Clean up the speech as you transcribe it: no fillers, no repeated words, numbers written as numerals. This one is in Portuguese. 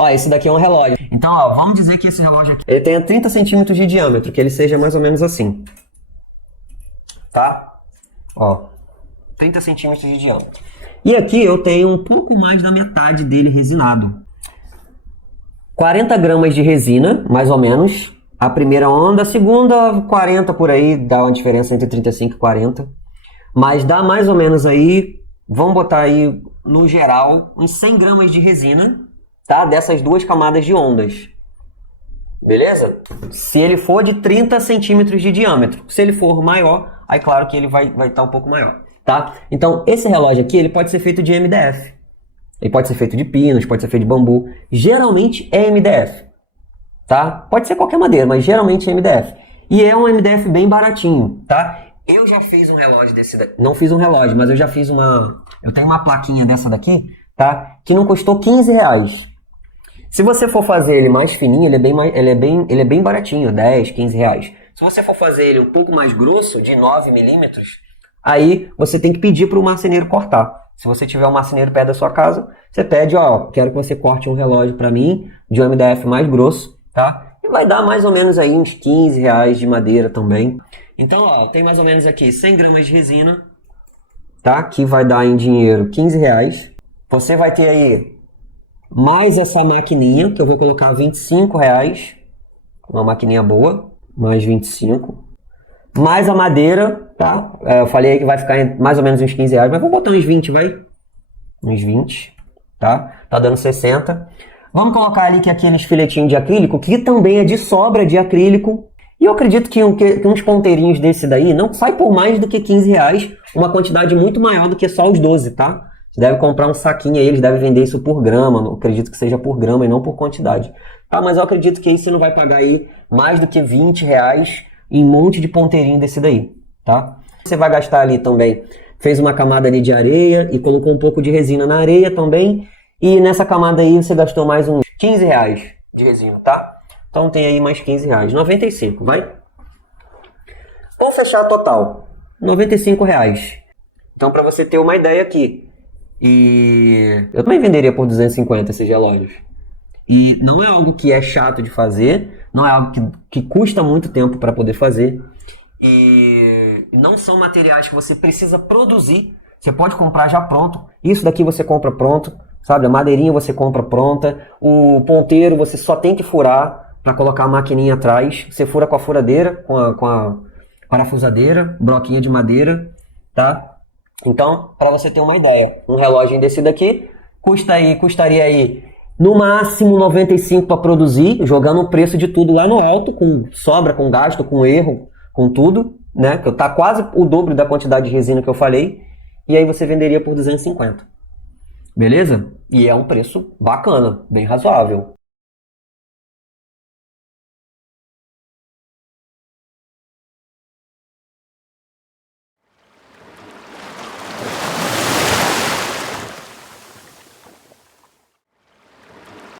Ó, esse daqui é um relógio. Então, ó, vamos dizer que esse relógio aqui, ele tenha 30 centímetros de diâmetro, que ele seja mais ou menos assim. Tá? Ó, 30 centímetros de diâmetro. E aqui eu tenho um pouco mais da metade dele resinado. 40 gramas de resina, mais ou menos. A primeira onda, a segunda 40 por aí, dá uma diferença entre 35 e 40. Mas dá mais ou menos aí, vamos botar aí no geral, uns 100 gramas de resina, tá? Dessas duas camadas de ondas. Beleza? Se ele for de 30 centímetros de diâmetro. Se ele for maior, aí claro que ele vai estar um pouco maior, tá? Então, esse relógio aqui, ele pode ser feito de MDF. Ele pode ser feito de pinos, pode ser feito de bambu. Geralmente é MDF, tá? Pode ser qualquer madeira, mas geralmente é MDF. E é um MDF bem baratinho, tá? Eu já fiz um relógio desse daqui. Não fiz um relógio, mas eu já fiz uma... Eu tenho uma plaquinha dessa daqui, tá? Que não custou 15 reais. Se você for fazer ele mais fininho, ele é bem baratinho, 10, 15 reais. Se você for fazer ele um pouco mais grosso, de 9 milímetros, aí você tem que pedir para o marceneiro cortar. Se você tiver um marceneiro perto da sua casa, você pede, ó, quero que você corte um relógio para mim, de um MDF mais grosso, tá? E vai dar mais ou menos aí uns 15 reais de madeira também. Então, ó, tem mais ou menos aqui 100 gramas de resina, tá? Que vai dar em dinheiro 15 reais. Você vai ter aí mais essa maquininha, que eu vou colocar 25 reais. Uma maquininha boa, mais 25. Mais a madeira, tá? Eu falei aí que vai ficar mais ou menos uns 15 reais, mas vou botar uns 20, vai? Uns 20, tá? Tá dando 60. Vamos colocar ali que aqueles filetinhos de acrílico, que também é de sobra de acrílico. E eu acredito que uns ponteirinhos desse daí não sai por mais do que 15 reais, uma quantidade muito maior do que só os 12, tá? Você deve comprar um saquinho aí, eles devem vender isso por grama, não acredito que seja por grama e não por quantidade. Tá, mas eu acredito que aí você não vai pagar aí mais do que 20 reais em um monte de ponteirinho desse daí, tá? Você vai gastar ali também, fez uma camada ali de areia e colocou um pouco de resina na areia também, e nessa camada aí você gastou mais uns 15 reais de resina, tá? Então tem aí mais 15 reais, 95, vai? Vamos fechar total, 95 reais. Então para você ter uma ideia aqui, e eu também venderia por 250 esses relógios. E não é algo que é chato de fazer, não é algo que custa muito tempo para poder fazer. E não são materiais que você precisa produzir. Você pode comprar já pronto. Isso daqui você compra pronto, sabe? A madeirinha você compra pronta. O ponteiro você só tem que furar para colocar a maquininha atrás. Você fura com a furadeira, com a parafusadeira, bloquinho de madeira, tá? Então, para você ter uma ideia, um relógio desse daqui custaria aí no máximo 95 para produzir, jogando o preço de tudo lá no alto, com sobra, com gasto, com erro, com tudo, né? Que tá quase o dobro da quantidade de resina que eu falei, e aí você venderia por 250. Beleza? E é um preço bacana, bem razoável.